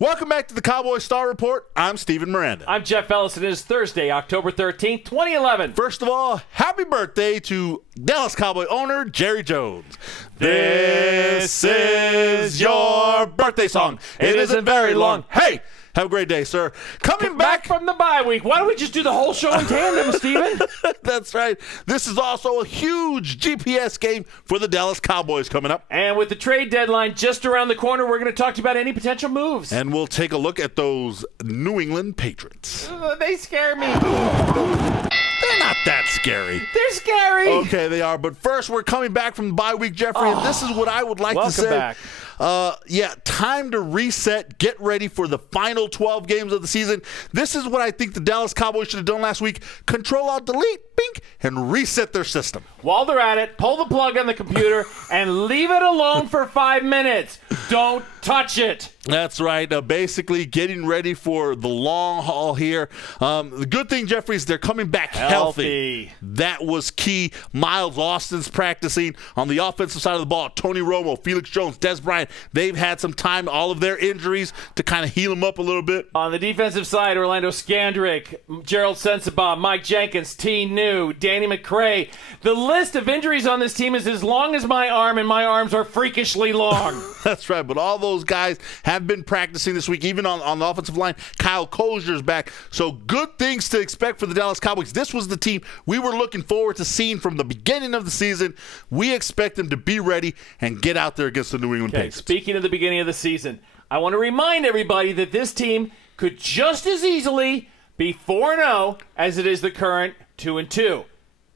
Welcome back to the Cowboys Star Report. I'm Steven Miranda. I'm Jeff Ellis. It is Thursday, October 13th, 2011. First of all, happy birthday to Dallas Cowboy owner Jerry Jones. This is your birthday song. It isn't very long. Hey, have a great day, sir. Coming back from the bye week. Why don't we just do the whole show in tandem, Steven? That's right. This is also a huge GPS game for the Dallas Cowboys coming up. And with the trade deadline just around the corner, we're going to talk to you about any potential moves. And we'll take a look at those New England Patriots. They scare me. They're not that scary. They're scary. Okay, they are. But first, we're coming back from the bye week, Jeffrey, and this is what I would like to say. Welcome back. Time to reset, get ready for the final 12 games of the season. This is what I think the Dallas Cowboys should have done last week. Control-Alt-Delete, bink, and reset their system. While they're at it, pull the plug on the computer and leave it alone for 5 minutes. Don't touch it. That's right. Basically getting ready for the long haul here. The good thing, Jeffrey, is they're coming back healthy. That was key. Miles Austin's practicing. On the offensive side of the ball, Tony Romo, Felix Jones, Des Bryant, they've had some time, all of their injuries, to kind of heal them up a little bit. On the defensive side, Orlando Scandrick, Gerald Sensabaugh, Mike Jenkins, T. New, Danny McCray. The list of injuries on this team is as long as my arm, and my arms are freakishly long. That's right, but all those guys have been practicing this week, even on the offensive line. Kyle Kozier's back, so good things to expect for the Dallas Cowboys. This was the team we were looking forward to seeing from the beginning of the season. We expect them to be ready and get out there against the New England Patriots. Speaking of the beginning of the season, I want to remind everybody that this team could just as easily be 4-0 as it is the current 2-2.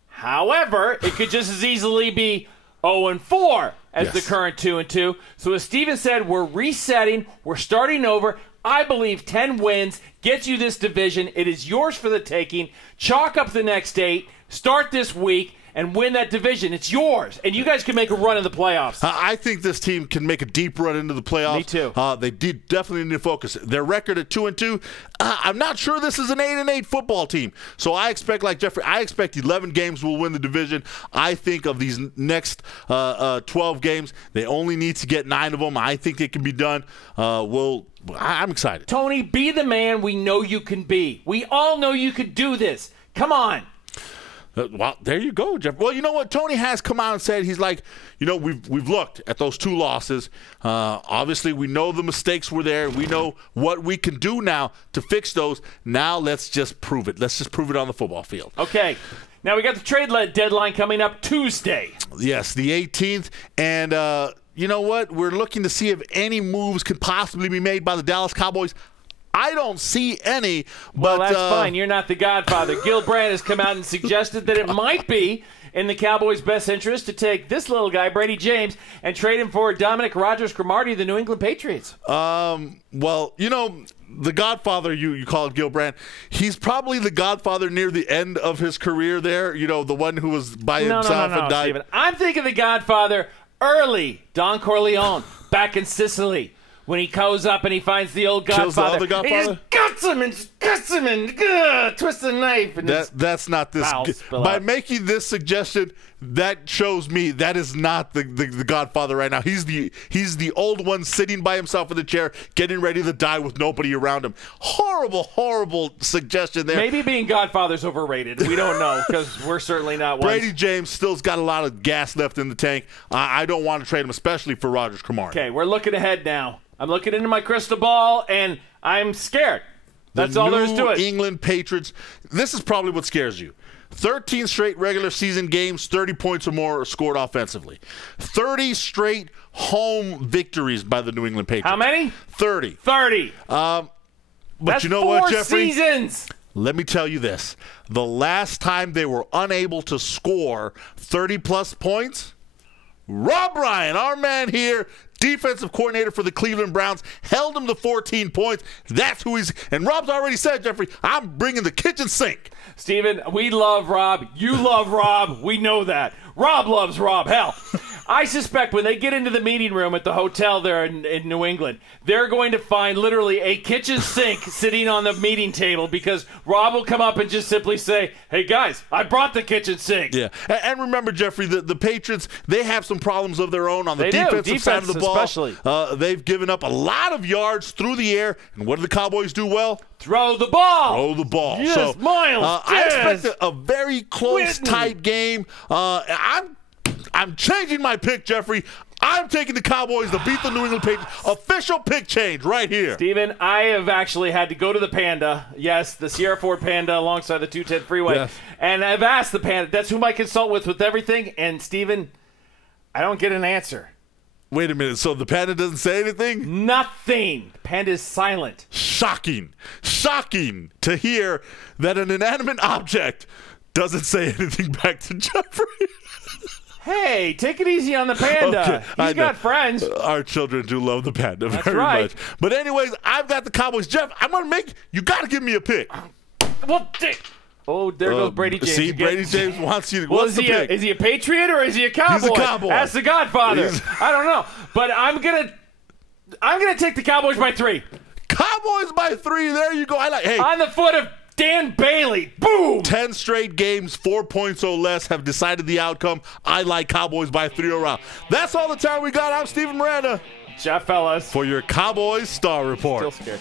However, it could just as easily be 0-4 as the current 2-2. So as Steven said, we're resetting. We're starting over. I believe 10 wins gets you this division. It is yours for the taking. Chalk up the next 8. Start this week and win that division. It's yours. And you guys can make a run in the playoffs. I think this team can make a deep run into the playoffs. Me too. They definitely need to focus. Their record at 2-2, I'm not sure this is an 8-8 football team. So I expect, like Jeffrey, I expect 11 games will win the division. I think of these next 12 games, they only need to get 9 of them. I think it can be done. I'm excited. Tony, be the man we know you can be. We all know you could do this. Come on. Well, there you go, Jeff. Well, you know what? Tony has come out and said, he's like, we've looked at those 2 losses. Obviously, we know the mistakes were there. We know what we can do now to fix those. Now let's just prove it. Let's just prove it on the football field. Okay. Now we got the trade deadline coming up Tuesday. Yes, the 18th. And you know what? We're looking to see if any moves could possibly be made by the Dallas Cowboys. I don't see any, but... Well, that's fine. You're not the Godfather. Gil Brandt has come out and suggested that it might be in the Cowboys' best interest to take this little guy, Brady James, and trade him for Dominic Rodgers-Cromartie, the New England Patriots. Well, the Godfather, you called Gil Brandt, he's probably the Godfather near the end of his career there, the one who was by himself and died. Steven. I'm thinking the Godfather early, Don Corleone, back in Sicily. When he goes up and he finds the old Godfather. Kills the other Godfather? He just cuts him and twists the knife. And that's not this. By making this suggestion, that shows me that is not the Godfather right now. He's the old one sitting by himself in the chair, getting ready to die with nobody around him. Horrible, horrible suggestion there. Maybe being Godfather's overrated. We don't know because we're certainly not one. Brady James still's got a lot of gas left in the tank. I don't want to trade him, especially for Rodgers-Cromartie. Okay, we're looking ahead now. I'm looking into my crystal ball, and I'm scared. That's all there is to it. New England Patriots, this is probably what scares you. 13 straight regular season games, 30 points or more scored offensively. 30 straight home victories by the New England Patriots. How many? 30. 30. But that's you know what, 4 Jeffrey? seasons. Let me tell you this. The last time they were unable to score 30-plus points, Rob Ryan, our man here, defensive coordinator for the Cleveland Browns, held him to 14 points. That's who he's – and Rob's already said, Jeffrey, I'm bringing the kitchen sink. Steven, we love Rob. You love Rob. We know that. Rob loves Rob. Hell, I suspect when they get into the meeting room at the hotel there in New England, they're going to find literally a kitchen sink sitting on the meeting table because Rob will come up and just simply say, hey, guys, I brought the kitchen sink. Yeah. And remember, Jeffrey, the Patriots, they have some problems of their own on the defensive side of the ball. Especially. They've given up a lot of yards through the air. And what do the Cowboys do well? Throw the ball. Throw the ball. Yes, so, Miles. I expect a very close, tight game. I'm changing my pick, Jeffrey. I'm taking the Cowboys to beat the New England Patriots. Official pick change right here. Steven, I have actually had to go to the Panda. Yes, the Sierra Ford Panda alongside the 210 Freeway. Yes. And I've asked the Panda. That's whom I consult with everything. And, Steven, I don't get an answer. Wait a minute. So the Panda doesn't say anything? Nothing. The Panda is silent. Shocking. Shocking to hear that an inanimate object doesn't say anything back to Jeffrey. Hey, take it easy on the Panda. Okay, He's got friends. Our children do love the Panda very right. much. But anyways, I've got the Cowboys. Jeff, I'm going to make – you got to give me a pick. Well, oh, there goes Brady James. See, again. Brady James wants you to – well, what's the pick? Is he a Patriot or is he a Cowboy? He's a Cowboy. That's the Godfather. I don't know. But I'm gonna take the Cowboys by 3. Cowboys by 3. There you go. Hey. On the foot of Dan Bailey. Boom! 10 straight games, 4 points or less have decided the outcome. I like Cowboys by 3 around. That's all the time we got. I'm Steven Miranda. Jeff Fellas. For your Cowboys Star Report. Still scared.